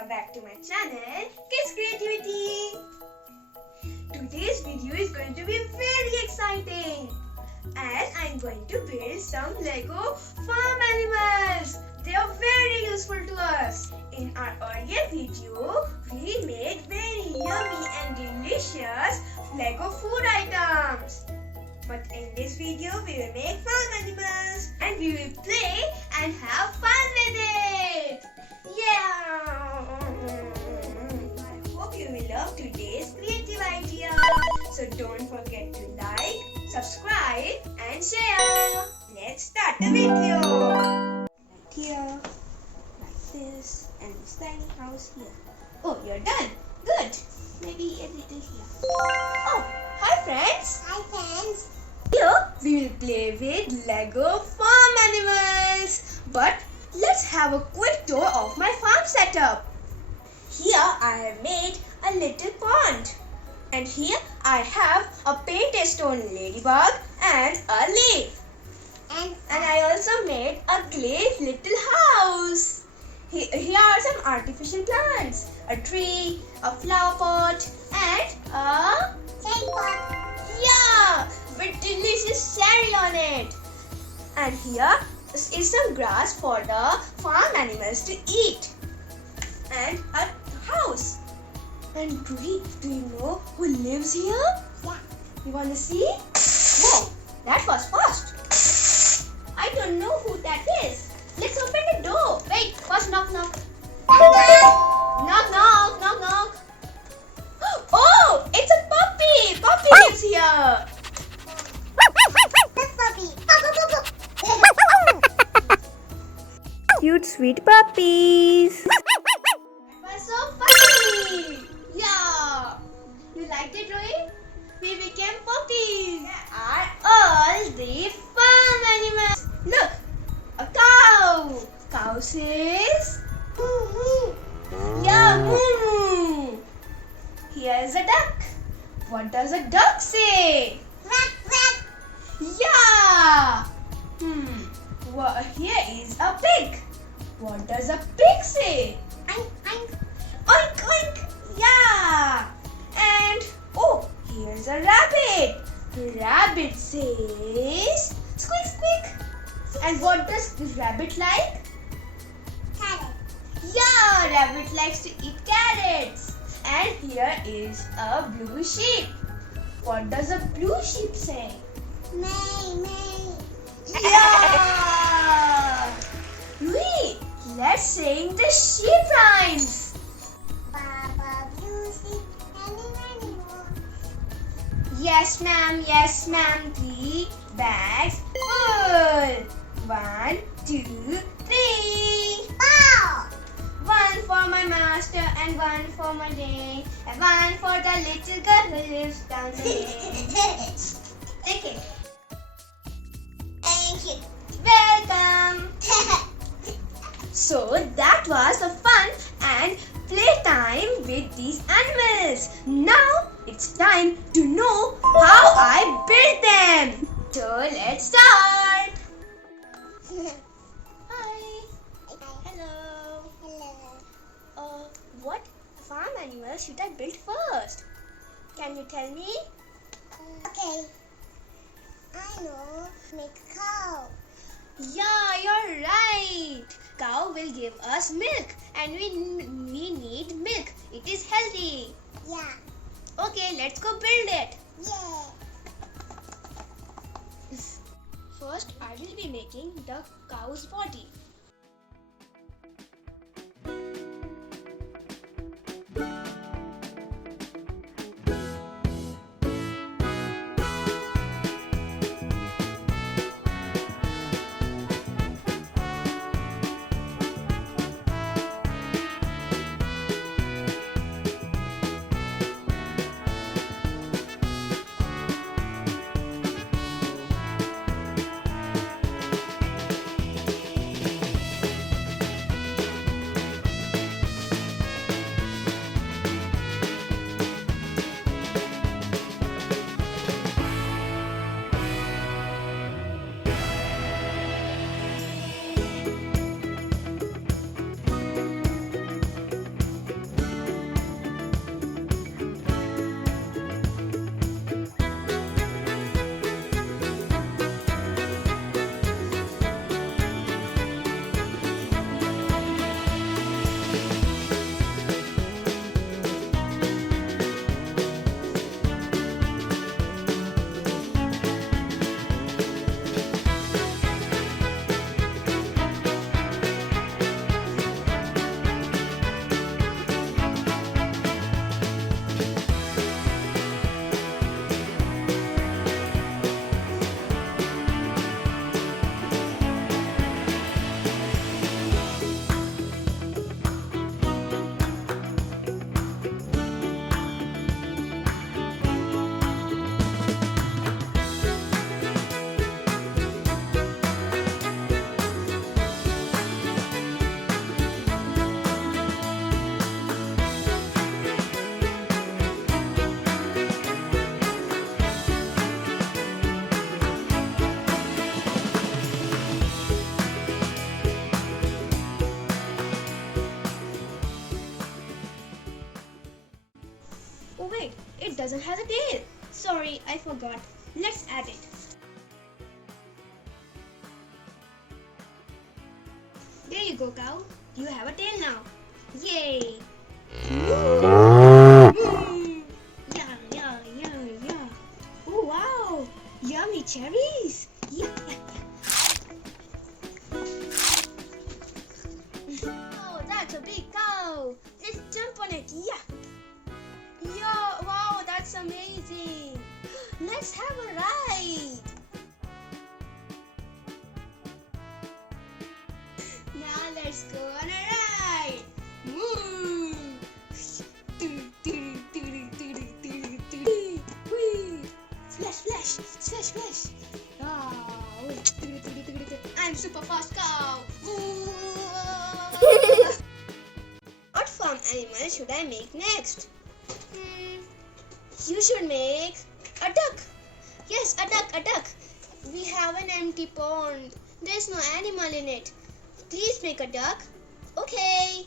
welcome back to my channel, Kids Creativity. Today's video is going to be very exciting as I'm going to build some Lego farm animals. They are very useful to us. In our earlier video, we made very yummy and delicious Lego food items. But in this video, we will make farm animals and we will play and have fun with it. Yeah! I hope you will love today's creative idea. So don't forget to like, subscribe and share. Let's start the video. Right here, like this, and this tiny house here. Oh, you're done. Good. Maybe a little here. Oh, hi friends. Hi friends. Here we will play with Lego farm animals. But let's have a quick tour of my farm setup. Here I have made a little pond. And here I have a painted stone ladybug and a leaf. And I also made a glazed little house. Here are some artificial plants. A tree, a flower pot and a yeah, with delicious cherry on it. And here is some grass for the farm animals to eat. And a house. And do you know who lives here? Yeah. You want to see? Whoa, that was fast. I don't know who that is. Let's open the door. Wait, first knock. Knock. Oh, it's a puppy. Puppy lives here. Cute, sweet puppies. That was so funny. Yeah. You liked it, Rohit? We became puppies. Are all the farm animals. Look, a cow. Cow says, yeah, moo. Here's a duck. What does a duck say? Yeah. Well, here is a pig. What does a pig say? Oink, oink. Yeah. And oh, here's a rabbit. Rabbit says squeak, squeak. And what does this rabbit like? Carrot. Yeah, rabbit likes to eat carrots. And here is a blue sheep. What does a blue sheep say? May. Yeah! Wait, let's sing the sheep rhymes. Baba blue sheep, many more. Yes, ma'am, 3 bags full. 1, 2, 3. Wow! 1 for my master and 1 for my day, and 1 for the little girl who lives down the lane. Okay. Thank you. Welcome. So that was the fun and playtime with these animals. Now it's time to know how I built them. So let's start. Hi. Hello. Hello. What farm animal should I build first? Can you tell me? Okay. I know. Make a cow. Yeah, you're right. Cow will give us milk and we need milk. It is healthy. Yeah. Okay, let's go build it. Yeah. First, I will be making the cow's body. it doesn't have a tail. Sorry, I forgot. Let's add it. There you go, cow. You have a tail now. Yay! Mm. Yeah, yeah, yeah, yeah. Oh wow! Yummy cherries! Yeah, yeah, yeah. Oh, that's a big cow. Let's jump on it. Yeah. Yeah, wow, that's amazing. Let's have a ride. Now let's go on a ride. Woo! Splash, splash, splash, splash. Oh, I'm super fast cow. What farm animal should I make next? You should make a duck. Yes, a duck, a duck. We have an empty pond. There's no animal in it. Please make a duck. Okay.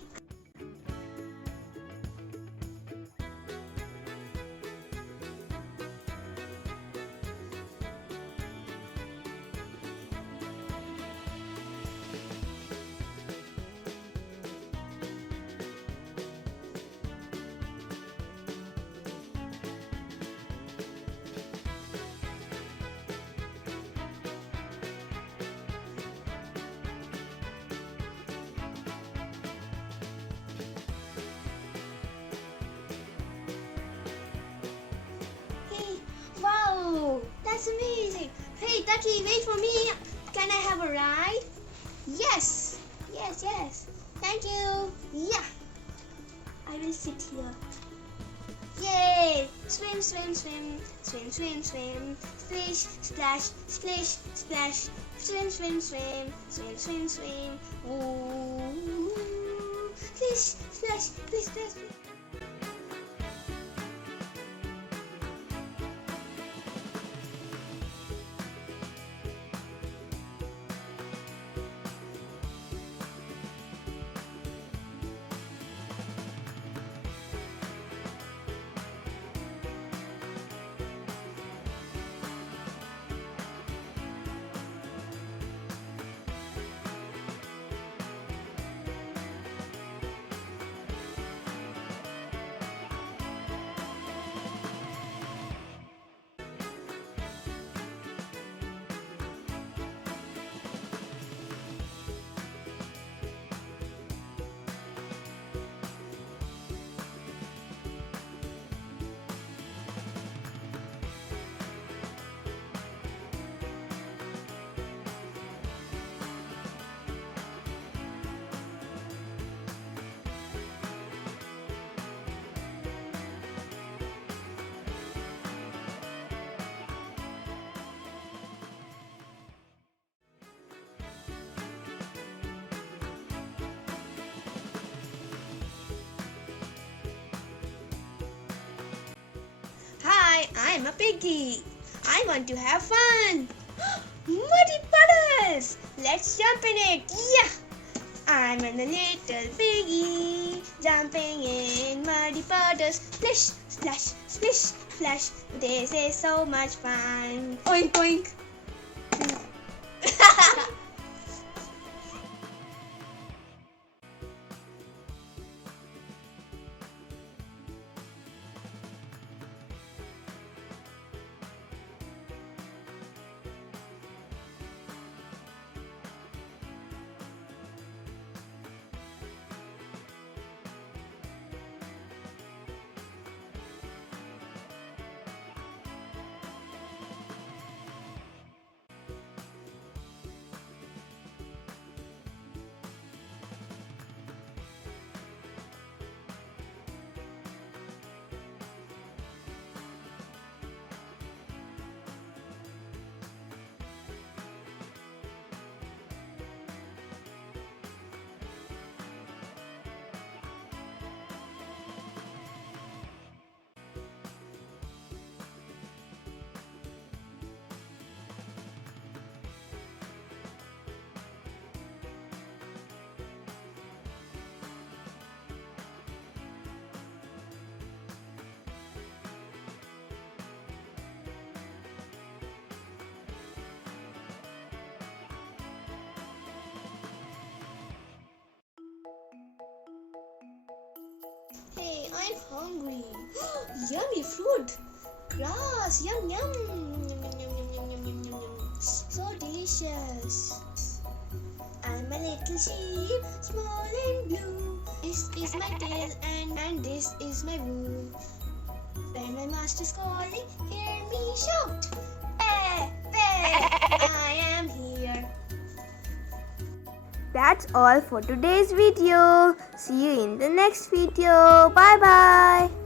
Hey, wow, that's amazing. Hey, Ducky, wait for me. Can I have a ride? Yes, yes, yes. Thank you. Yeah, I will sit here. Yay! Swim, swim, swim, swim, swim, swim. Splish, splash, splish, splash. Swim, swim, swim, swim, swim, swim. Ooh. Splish, splash, splish, splash. Hi, I'm a piggy. I want to have fun. Muddy puddles. Let's jump in it. Yeah. I'm a little piggy jumping in muddy puddles. Splish, splash, splish, splash. This is so much fun. Oink, oink. I'm hungry. Yummy fruit. Grass. Yum yum. Yum yum yum yum yum yum yum yum. So delicious. I'm a little sheep, small and blue. This is my tail and this is my wool. When my master's calling, hear me shout. Peh, peh, I am here. That's all for today's video. See you in the next video. Bye bye.